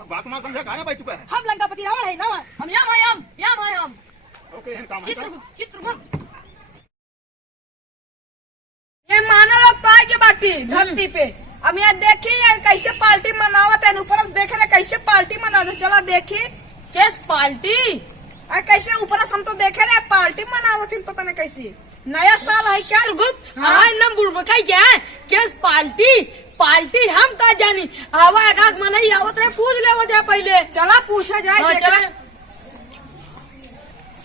बात मा समझा कहाँ बैठ चुका है। हम लंकापति रावण है रावण, हम यम है हम ओके इन काम चित्रगुप्त। ये मानो लोग पाए के बाटी धरती पे। अब यहाँ देखिए कैसे पार्टी मनावत है, ऊपर से देखे ना कैसे पार्टी मनावत। चलो देखिए किस पार्टी? कैसे ऊपर से हम तो देखे रहे पार्टी मनावत, पता नहीं कैसी नया साल है क्या। चित्रगुप्त हाँ नम बुड़बका क्या है किस पार्टी हम का जानी। आवा एकाक मनाई आवत रहे पूछ ले वो जाए पहले। चला पूछा जाए। हाँ चला।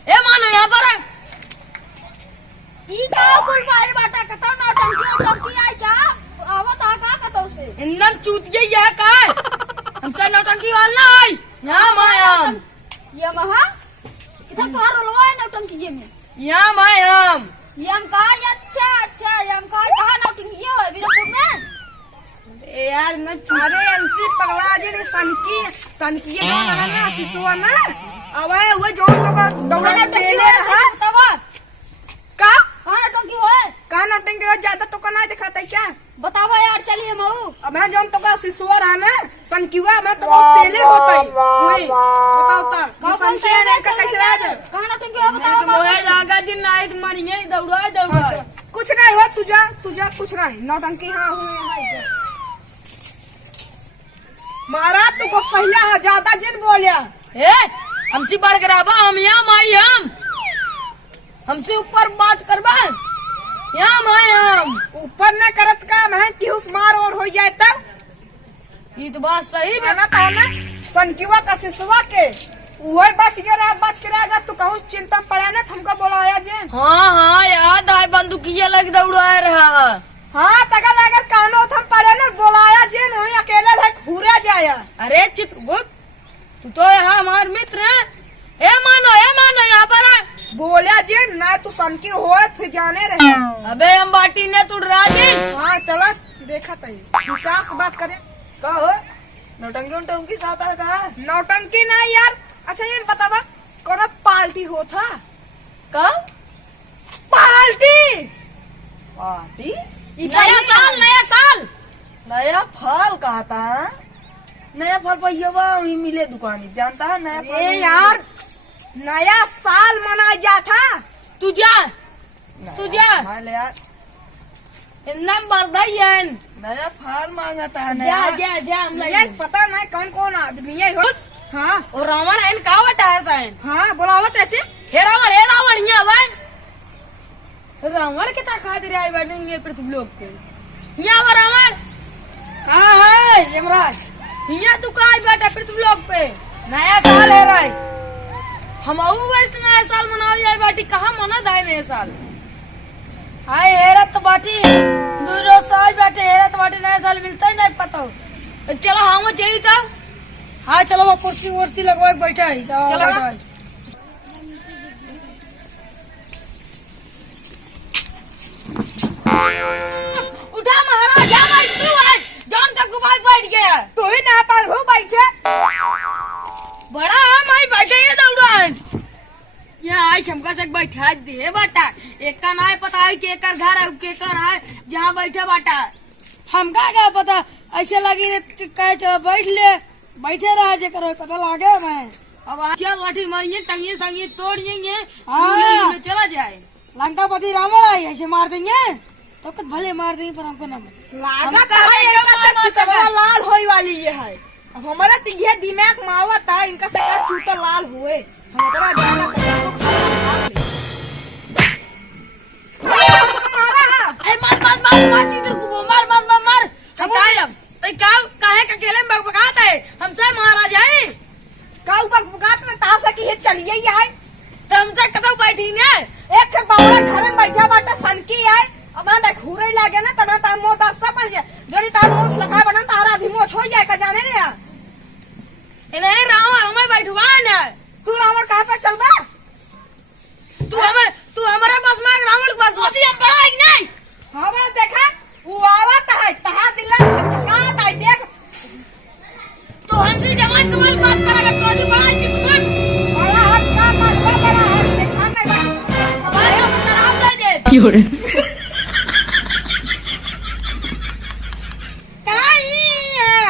ए मानो यहाँ पर ई का कुल बारे बाटा कतौ नौटंकी आई क्या आवत आ का कतौ से इंदम चूतिया यह का हमसे नौटंकी वाला आई यहाँ मायम ये महा इधर तोहर रोलवा है नौटंकी ये में यहाँ मायम यम का अच्छा यम का कहां नौटंकी ये है वीरपुर में। यार मैं अरे ऐसी पगला जी ने सनकी ये कौन है ना शिशुआ ना अवे वो जो तो दौड़ा पेले रहा बतावा का कहां नौटंकी है का नौटंकी ज्यादा तो कना दिखाता है क्या बतावा यार चलिए मऊ। अब मैं जोन तो का शिशुआ रहा ना सनकीवा मैं तो पेले होता है वही बताओ ता सनकी ने का कैसे रहा कहां नौटंकी है बताओ। मोहे जागा दिन नाइट मरिए दौड़ा कुछ नहीं हुआ तुझा कुछ नहीं नौटंकी हाँ हुए है महाराज तू को सहिया है ज्यादा जिन बोलिया ए हमसे बढ़ कर आबा हम यहाँ माई हमसे ऊपर बात करबा यहाँ माई हम ऊपर न करत काम है कि उस मार और हो जाए तब ये तो बात सही है ना तो ना सनकीवा का शिशुआ के वही बच गया तू कहूँ चिंता पड़ा ना हमको बोलाया जे। हाँ याद है बंदूकिया लग दौड़ा रहा। हाँ तगल अगर कानो थम पड़े ना बोलाया जे नहीं अकेले रह घूरे जाया। अरे चित्रगुप्त तू तो यहाँ हमारे मित्र है। ए मानो यहाँ पर है। बोलिया जे ना तू सनकी हो फिर जाने रहे। अबे हम बाटी ने तुड़ रहा जी। हाँ चला देखा तही हिसाब से बात करे का हो नौटंकी साथ है कहा नौटंकी नहीं यार। अच्छा ये बतावा कौन पार्टी हो था का पार्टी नया साल नया फल कहा था नया फल भैया मिले दुकान जानता है नया फल यार नया साल मनाया जा था तू जा यार इतना बर्दाई है नया फल मांगा था जा हम ये पता नहीं कौन आदमी है हो। हाँ और रावण है का बटाता है। हाँ बोलावा कैसे हे रावण यहाँ भाई रावण के खा दे रहा है बैठे पृथ्वी लोक पे यहाँ पर रावण कहाँ है यमराज यहाँ तू कहा बैठा पृथ्वी लोक पे नया साल है रहा हम वैसे नया साल मनाओ जाए बाटी कहाँ मना है नया साल हाय हेरा तो बाटी दो साल बैठे हेरा तो बाटी नया साल मिलता ही नहीं पता हो। चलो हम चाहिए था हाँ चलो वो कुर्सी लगवा के बैठा है चलो उठा महाराज जान का गुबार बैठ गया तू ही ना पाल हो बैठे बड़ा हम आई बैठे ये दौड़ान यहाँ आई क्षमता से बैठा दे बाटा एक का ना पता है कि एक घर है के कर है जहाँ बैठे बाटा हमका क्या पता ऐसे लगी कहे चलो बैठे रहा जे करो पता लगे मैं अब चल लाठी मारिए टंगिए संगिए तोड़िए चला जाए लंकापति रावण आई ऐसे मार देंगे तो कुछ भले मार देंगे पर हमको चूतर लाल होई वाली ये है। अब हमारा तो यह दिमाग मावा था इनका से चूतर लाल हुए हमारा जाना मार काहे का केले में बकबकाता है हमसे महाराज है काऊ बकबकात में ता सकी है चलिए ये है तो हमसे कतौ बैठी ने एक के बावड़ा घर में बैठा बाटा सनकी है अब ना घूरे लागे ना तना ता मोह दा सब पर जरी ता मोछ लगा बना तारा आधी मोछ हो जाए का जाने रे यार इन्हें रावण हमें बैठवा ना तू रावण कहां पे चल बा तू हमारे पास में रावण के पास वसी हम बड़ा है नहीं हमें देखा वो आवत है तहा दिल धड़कात है देख तो हमसे जवान सवाल बात करेगा तो ऐसे बड़ा चिपकन बड़ा हाथ का बड़ा हाथ देखा नहीं हमारे को शराब दे दे क्यों रे कहाँ ही है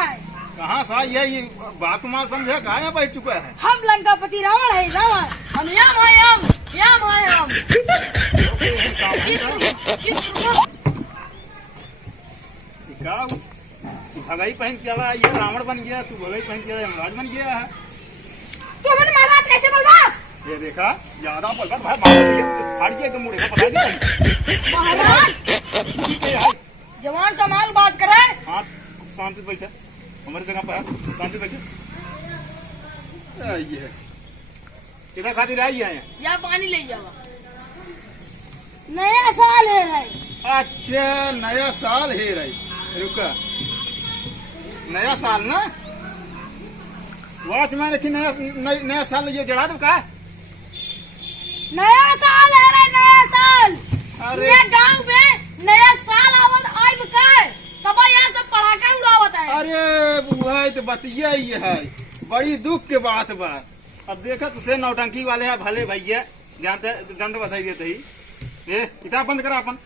कहाँ सा ये ये बाप माल समझे कहा यहाँ बैठ चुका है। हम लंकापति रावण है रावण। हम यम है हम भगाई पहन के आवा, ये रावण बन गया, तू भगाई पहन के यमराज बन गया है। तू मन महाराज कैसे बोल रहा? ये देखा ज्यादा बोल भाई फाड़ के मुड़े का पता नहीं। महाराज जवान संभाल बात करे। हाँ शांति से बैठे, हमारी जगह पर शांति से बैठे। ये है किधर खातिर आई है? जा पानी ले जाओ। नया साल है भाई। अच्छा नया साल है रही, रुका नया साल ना वॉच में लेकिन नया साल ये जड़ा दो का नया साल है रे नया साल। अरे ये गांव में नया साल आवत आइब का तब यहाँ सब पटाखे उड़ावत है। अरे बुआ तो बतिया ही है, बड़ी दुख के बात बा। अब देखा तुझे नौटंकी वाले है भले भैया जानते दंड बताई देते ही ये किताब बंद करा अपन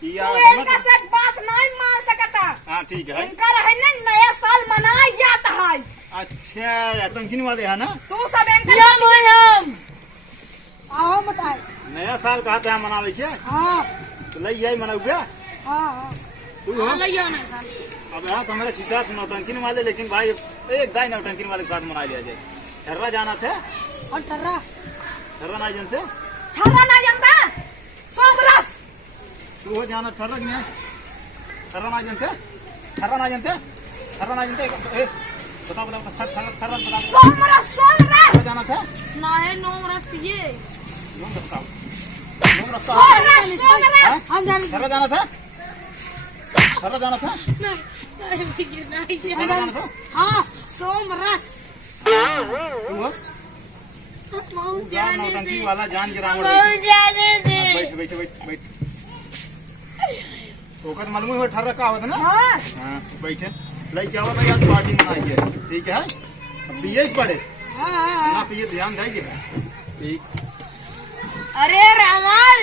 तू इनका सच बात नहीं मान सकता। हाँ ठीक है। इनका रहे ना नया साल मनाया जाता है। अच्छा आतंकी वाले है ना, तू सब इनका हम आओ बताए। नया साल कहते हैं मनावे क्या? हाँ तो लई आई मनाऊ क्या? हाँ तू हो? ले जाओ नया साल। अब यहाँ तो हमारे खिसा नौटंकी वाले, लेकिन भाई एक दाई नौटंकी वाले के साथ मना लिया जाए। ठर्रा जाना थे और ठर्रा नहीं जानते? ठर्रा नहीं जानता सोमरस। तू हो जाना ठर्रा नहीं, ठर्रा नहीं जानते? ठर्रा नहीं जानते? ठर्रा नहीं जानते? बताओ ठर्रा बताओ। सोमरस ठर्रा जाना था ना है नो रस पिए। हम जान ठर्रा जाना था, ठर्रा जाना था, नहीं ठर्रा जाना था। हाँ सोमरस। तू हो नौटंकी वाला जान के रावण जाने दे। बैठ बैठ बैठ बैठ। तो कद मालूम है ठर्रा का होता ना? हाँ हाँ बैठे लई क्या होता यार पार्टी मनाई है, ठीक है? अब पिए पड़े ना पिए ध्यान जाइए ठीक। अरे रावण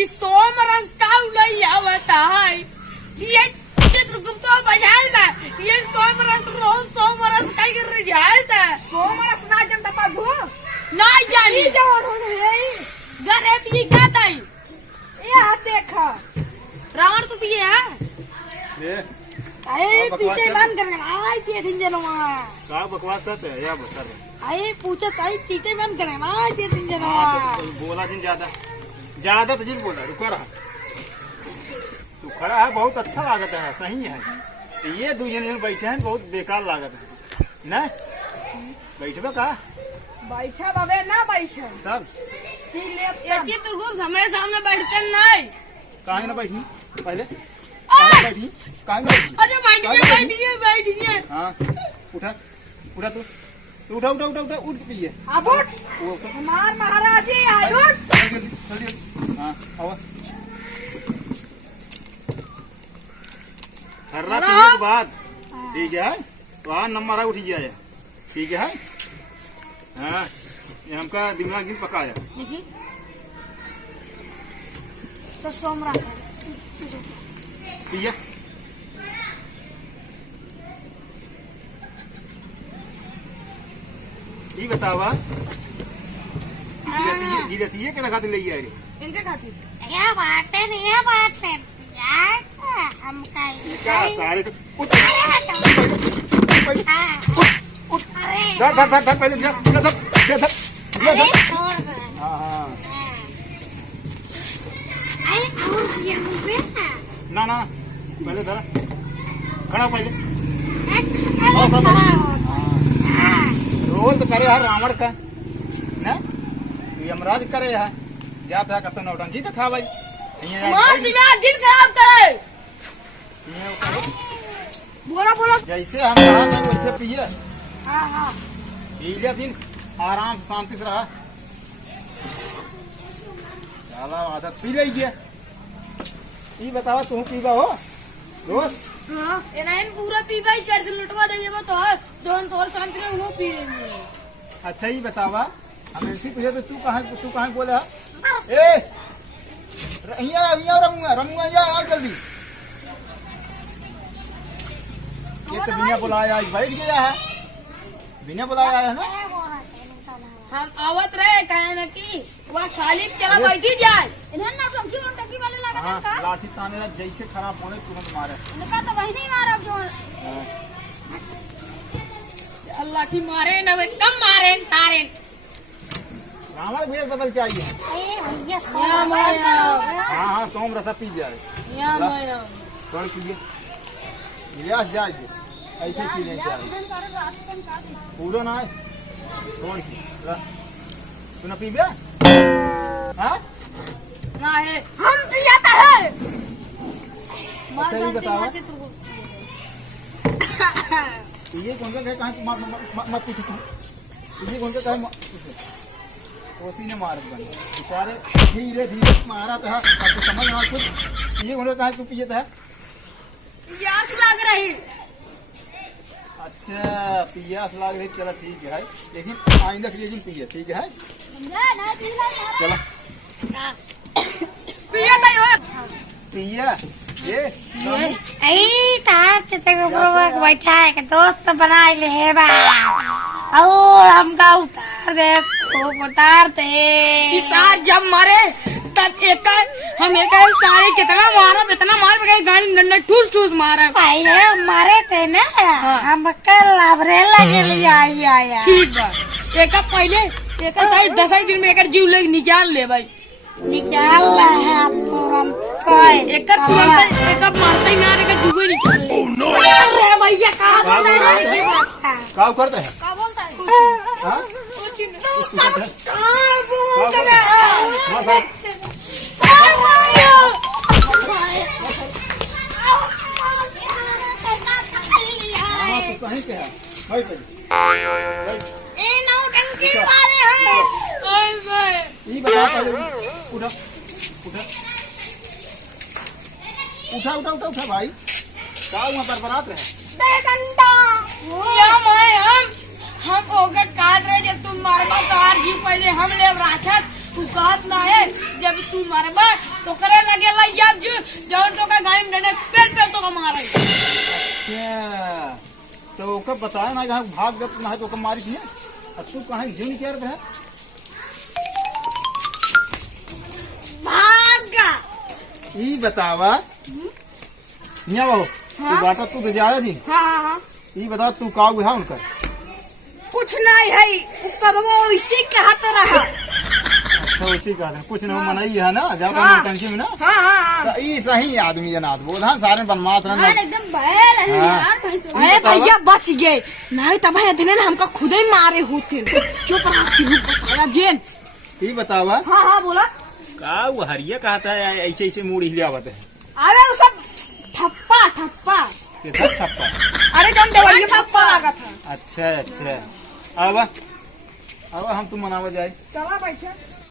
इस सोमरस का नहीं आवता है। ये चित्रगुप्त बजाल था, ये सोमरस रोज सोमरस का कर जाए था। सोमरस ना जानता प्रभु नहीं जानी जवान होने है। गरे पी क्या ताई यह देखा रावण तो पिए है। ये अरे पीछे बंद कर आई थी थिंजनवा। का बकवास करते हैं या बता रहे? अरे पूछे ताई पीछे बंद कर आई थी थिंजनवा। तो बोला जिन ज्यादा तो जिन बोला रुका रहा तू खड़ा है, बहुत अच्छा लागत है, सही है। ये दो जन बैठे हैं बहुत बेकार लागत है ना, बैठबे का बैठा बाबे ना बैठा सब ये चित्रगुप्त हमें सामने बैठते नहीं। काहे ना बैठी पहले काहे बैठी काहे बैठी? अरे बैठिए। हाँ उठा उठा तू उठा उठा उठा उठा उठ पिए अब उठ वो सब हमार महाराज जी आए उठ। जल्दी हाँ आओ ठर्रा पीने के बाद ठीक है तो हाँ नंबर उठ गया है, ठीक है? हाँ ये हमका दिमाग गिन पकाया देखिए तो सोमरस पिए ये बतावा गिरसिए के खातिर ले आए इनके खातिर ये बातें यार हम क्या सारे तो उठ उठ अरे धर धर धर धर पहले धर धर धर धर अरे छोड़ दे। हाँ हाँ अरे और ये मुझे ना ना पहले धर खड़ा पहले रोल तो करे है रावण का ना यमराज करे है जाता है कब नौटंकी तो खा भाई मार दिमाग दिल खराब करे। बोलो बोलो जैसे हम रहा था वैसे पिए हाँ हाँ पीले दिन आराम से शांति से रहा साला आदत पी ली है। ये बताओ तू पीवा हो दोस्त? हाँ इन्हें पूरा पीवा ही कर लुटवा देंगे वो तो दोन तोर शांति में वो पी लेंगे। अच्छा ही बतावा हम ऐसी पूछे तो तू कहाँ बोला ए रमुआ या आ जल्दी ये तो बिना बुलाया आज बैठ गया है बिना बुलाया आया है ना। हम आवत रहे कहे न की वह खाली चला बैठी जाए। इन्हें नौटंकी वोटंकी वाले लागत है हाँ, का? लाठी ताने ला जैसे खराब होने तुरंत मारे। इनका तो वही नहीं मारा जो लाठी मारे न कम मारे सारे। रावण भैया बदल के आई है। भैया या माया हाँ हाँ सोम रसा पी जाए या माया थोड़ी पीजिए गिलास जाए ऐसे पीने से आए सारे रात को निकाल दी। पूरा ना है थोड़ी सी तू ना पीबे हाँ ना है हम पियाता है। मार अच्छा, ये शांति बताओ। मार चित्र ये कौन सा कहे मत पूछ तू ये कौन सा कहे कोसी ने मार बन बेचारे धीरे धीरे मारा था आपको समझ में कुछ ये कौन सा कहे तू पिए था। प्यास लग रही। अच्छा पियास लाग रही चला ठीक है लेकिन आइंदा के लिए पिए ठीक है ना पीला चला पिया नहीं हो। पिए ये आई तार चिते के ऊपर बैठा है कि दोस्त बना ले है बा और हमका उतार दे तो उतार दे। सार जब मारे तब एक हम एक सारे कितना मार गाड़ी डंडा ठूस ठूस मारा। पहले मारे थे ना हम कल लाभरे लगे लिया आया ठीक बा एक पहले एक साइड 10 दिन में एक जीव लेके निकाल ले भाई निकाल है तुरंत कोई एक तुरंत एक मारते ही मारे का जुगो निकाल ले। अरे भैया कहाँ बोल रहा है ये बात था। क्या करते हैं का बोलता है? हाँ तू सब कहाँ बोल रहा है? हाँ तो कहीं के है भाई ये नौटंकी वाले हैं। ओए भाई ये बता पहले उठा उठा उठा उठा उठा उठा भाई क्या वहाँ पर बरात रहे या मैं हम ओके काट रहे जब तुम मारबा कार जी पहले हम ले राक्षस तू कहत ना है जब तू मारबा तो करे लगे ला जब जो जौन तो का गाय में डने पेट पे तो का मारे। अच्छा तो ओके बताया ना कहाँ भाग गप ना है तो ओके मारी थी अब तू कहाँ क्यों नहीं कह रहे भागा। ये बतावा यहाँ बहो तू बाटा तू तो ज्यादा जी हाँ हाँ हाँ ये बता तू का हुआ है उनका कुछ नहीं है सब वो इसी के हाथ रहा। अच्छा उसी का है कुछ नहीं मनाई है ना जब हाँ। टंकी में ना हाँ हाँ हाँ। तो ये सही आदमी जनात बोधान सारे बनमात रहना एकदम बैल है हाँ। यार भैंस। अरे भैया बच गए नहीं तो भैया दिन ने हमका खुद ही मारे होते। चुप रहा क्यों बताया जेन। ये बतावा हाँ हाँ बोला। का वो हरिया कहता है ऐसे ऐसे मूड हिला बते अरे वो सब ठप्पा ठप्पा। कितना छप्पा अरे जब देवलिया ठप्पा लगा था। अच्छा अच्छा अब हम तुम मनावा जाए चला बैठे।